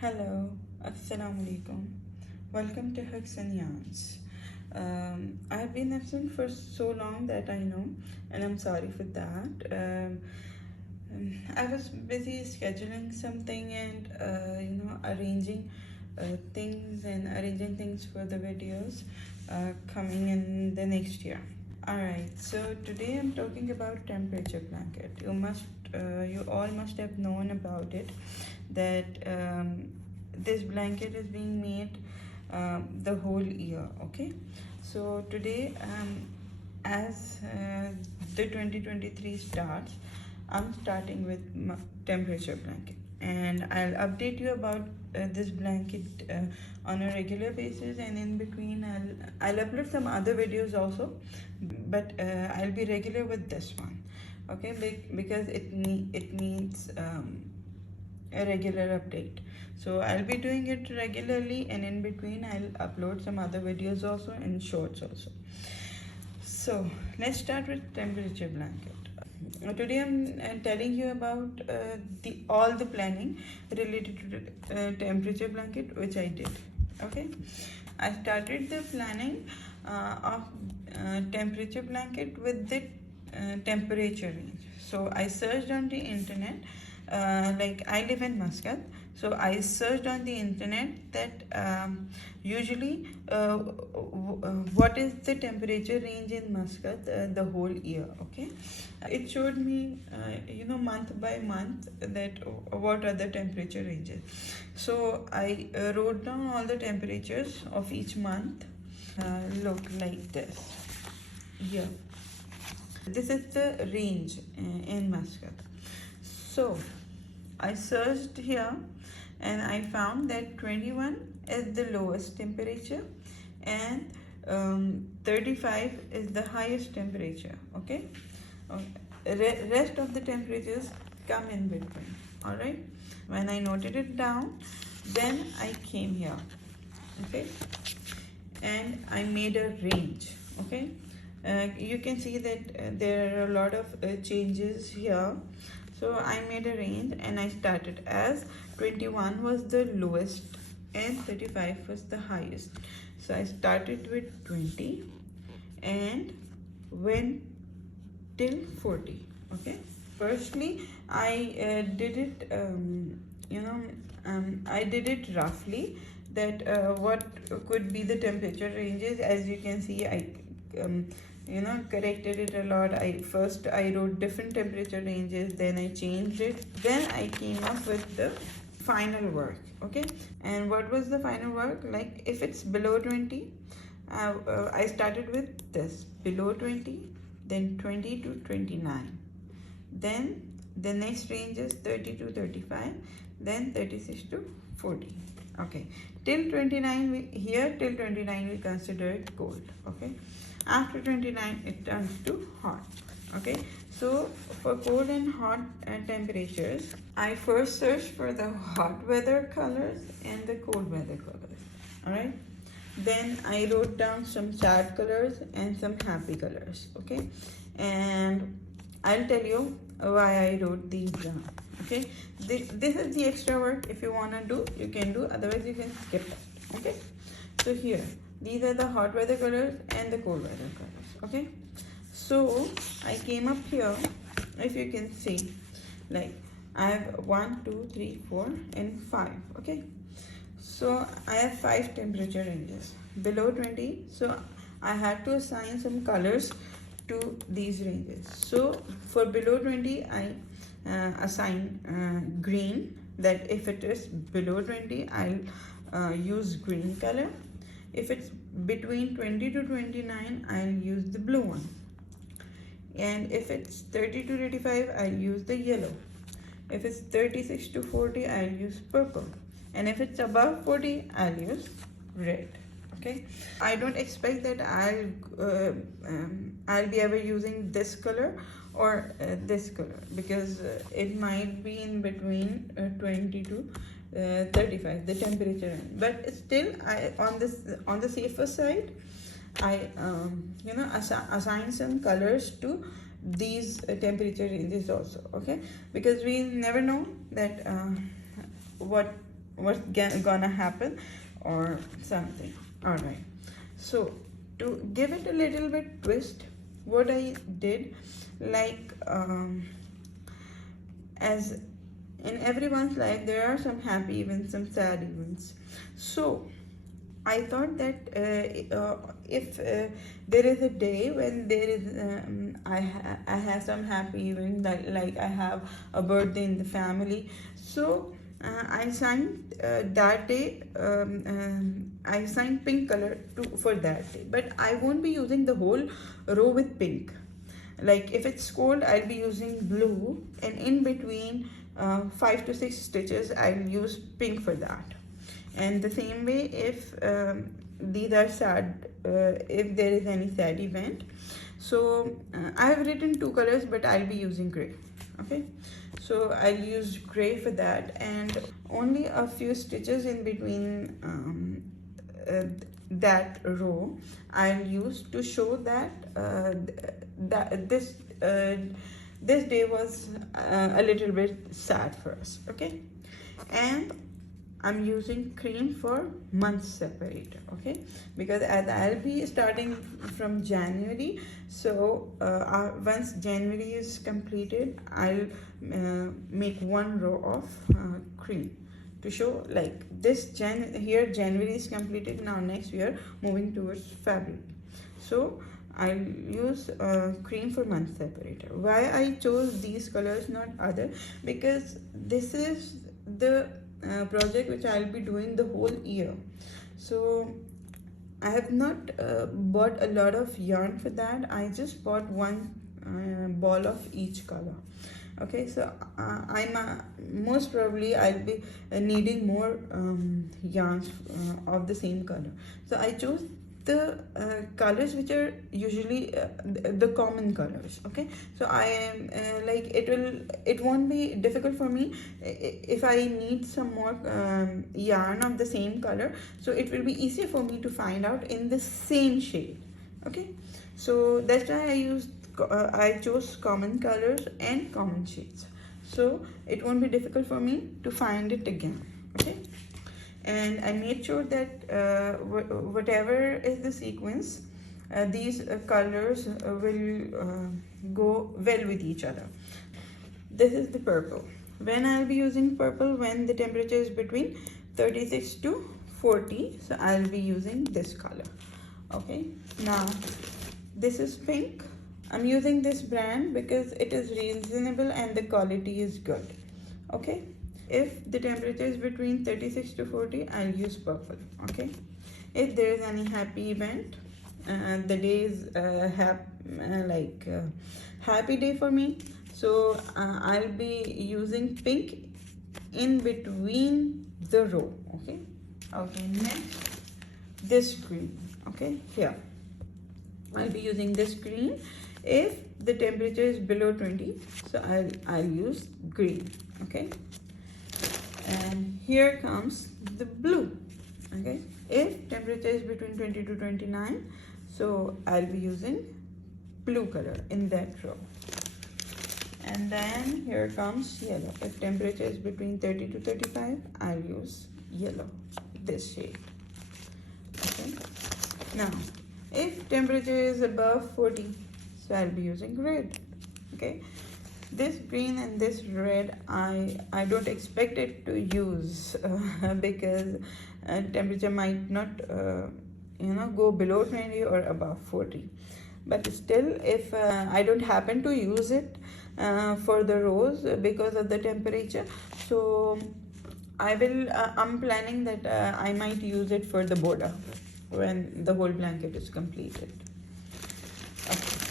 Hello, Assalamu alaikum. Welcome to Hugs and Yarns. I have been absent for so long that I know, and I'm sorry for that. I was busy scheduling something and arranging things for the videos coming in the next year. Alright, so today I'm talking about temperature blanket. You all must have known about it, that this blanket is being made the whole year. Okay, so today, as the 2023 starts, I'm starting with my temperature blanket, and I'll update you about this blanket on a regular basis, and in between I'll upload some other videos also, but I'll be regular with this one. Okay, because it needs a regular update. So I'll be doing it regularly, and in between I'll upload some other videos also and shorts also. So let's start with temperature blanket. Today I'm telling you about all the planning related to the temperature blanket which I did. Okay, I started the planning of temperature blanket with the temperature range. So I searched on the internet, like I live in Muscat, so I searched on the internet that usually what is the temperature range in Muscat the whole year. Okay, it showed me month by month that what are the temperature ranges. So I wrote down all the temperatures of each month. Look like this here. This is the range in Muscat. So I searched here and I found that 21 is the lowest temperature and 35 is the highest temperature. Okay, rest of the temperatures come in between. All right, when I noted it down, then I came here. Okay, and I made a range. Okay, you can see that there are a lot of changes here. So I made a range and I started as 21 was the lowest and 35 was the highest. So I started with 20 and went till 40. Okay, firstly I did it I did it roughly, that what could be the temperature ranges. As you can see, I corrected it a lot. I wrote different temperature ranges, then I changed it, then I came up with the final work. Okay, and what was the final work? Like if it's below 20, I started with this below 20, then 20 to 29, then the next range is 30 to 35, then 36 to 40. Okay, till 29 till 29 we consider it cold. Okay, after 29 it turns to hot. Okay, so for cold and hot temperatures, I first searched for the hot weather colors and the cold weather colors. All right, then I wrote down some sad colors and some happy colors. Okay, and I'll tell you why I wrote these down. Okay, this is the extra work. If you want to do, you can do, otherwise you can skip it. Okay, so here these are the hot weather colors and the cold weather colors. Okay, so I came up here. If you can see, like I have 1 2 3 4 and 5. Okay, so I have 5 temperature ranges below 20. So I had to assign some colors to these ranges. So for below 20 I assign green, that if it is below 20 I'll use green color. If it's between 20 to 29 I'll use the blue one, and if it's 30 to 35 I'll use the yellow. If it's 36 to 40 I'll use purple, and if it's above 40 I'll use red. Okay, I don't expect that I'll be ever using this color or this color, because it might be in between 20 to 35 the temperature range. But still, I on the safer side, I assign some colors to these temperature ranges also. Okay, because we never know that what what's gonna happen or something. All right, so to give it a little bit twist, what I did, like as in everyone's life there are some happy events, some sad events. So I thought that if there is a day when there is I have some happy event, like I have a birthday in the family, so I signed that day. I signed pink color for that day, but I won't be using the whole row with pink. Like if it's cold, I'll be using blue, and in between 5 to 6 stitches I'll use pink for that. And the same way, if these are sad, if there is any sad event, so I have written 2 colors, but I'll be using gray. Okay, so I'll use gray for that, and only a few stitches in between that row I'll use to show that this day was a little bit sad for us. Okay, and I'm using cream for month separator. Okay, because as I'll be starting from January, so once January is completed, I'll make 1 row of cream to show like this. Here January is completed, now next we are moving towards February. So I'll use cream for month separator. Why I chose these colors, not other, because this is the project which I'll be doing the whole year. So I have not bought a lot of yarn for that. I just bought 1 ball of each color. Okay, so I'm most probably I'll be needing more yarns of the same color. So I chose the colors which are usually the common colors. Okay, so I am like it won't be difficult for me if I need some more yarn of the same color, so it will be easier for me to find out in the same shade. Okay, so that's why I chose common colors and common shades, so it won't be difficult for me to find it again. Okay, and I made sure that whatever is the sequence, these colors will go well with each other. This is the purple. When I'll be using purple, when the temperature is between 36 to 40, so I'll be using this color. Okay, now this is pink. I'm using this brand because it is reasonable and the quality is good. Okay, if the temperature is between 36 to 40, I'll use purple. Okay, if there is any happy event, the day is happy day for me, so I'll be using pink in between the row. Okay, next this green. Okay, here I'll be using this green. If the temperature is below 20, so I'll use green. Okay, and here comes the blue. Okay, if temperature is between 20 to 29, so I'll be using blue color in that row. And then here comes yellow. If temperature is between 30 to 35, I'll use yellow, this shade. Okay, now if temperature is above 40, so I'll be using red. Okay, this green and this red I don't expect it to use because temperature might not go below 20 or above 40, but still if I don't happen to use it for the rows because of the temperature, so I'm planning that I might use it for the border when the whole blanket is completed. Okay.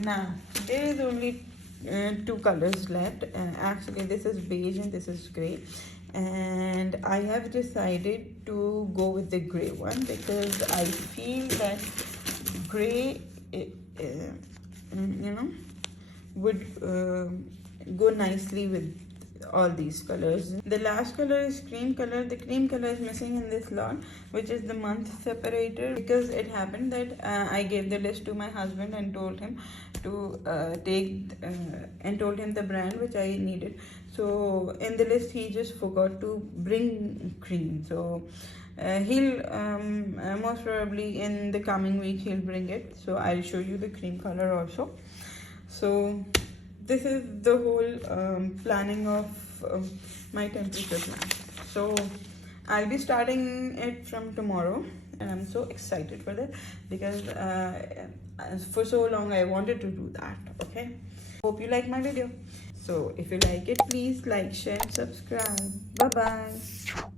Now there is only 2 colors left. Actually this is beige and this is gray, and I have decided to go with the gray one because I feel that gray would go nicely with all these colors. The last color is cream color. The cream color is missing in this lot, which is the month separator, because it happened that I gave the list to my husband and told him to and told him the brand which I needed. So in the list he just forgot to bring cream. So he'll most probably in the coming week he'll bring it. So I'll show you the cream color also. So this is the whole planning of my temperature plan. So I'll be starting it from tomorrow, and I'm so excited for that because for so long I wanted to do that. Okay, hope you like my video. So if you like it, please like, share, and subscribe. Bye bye.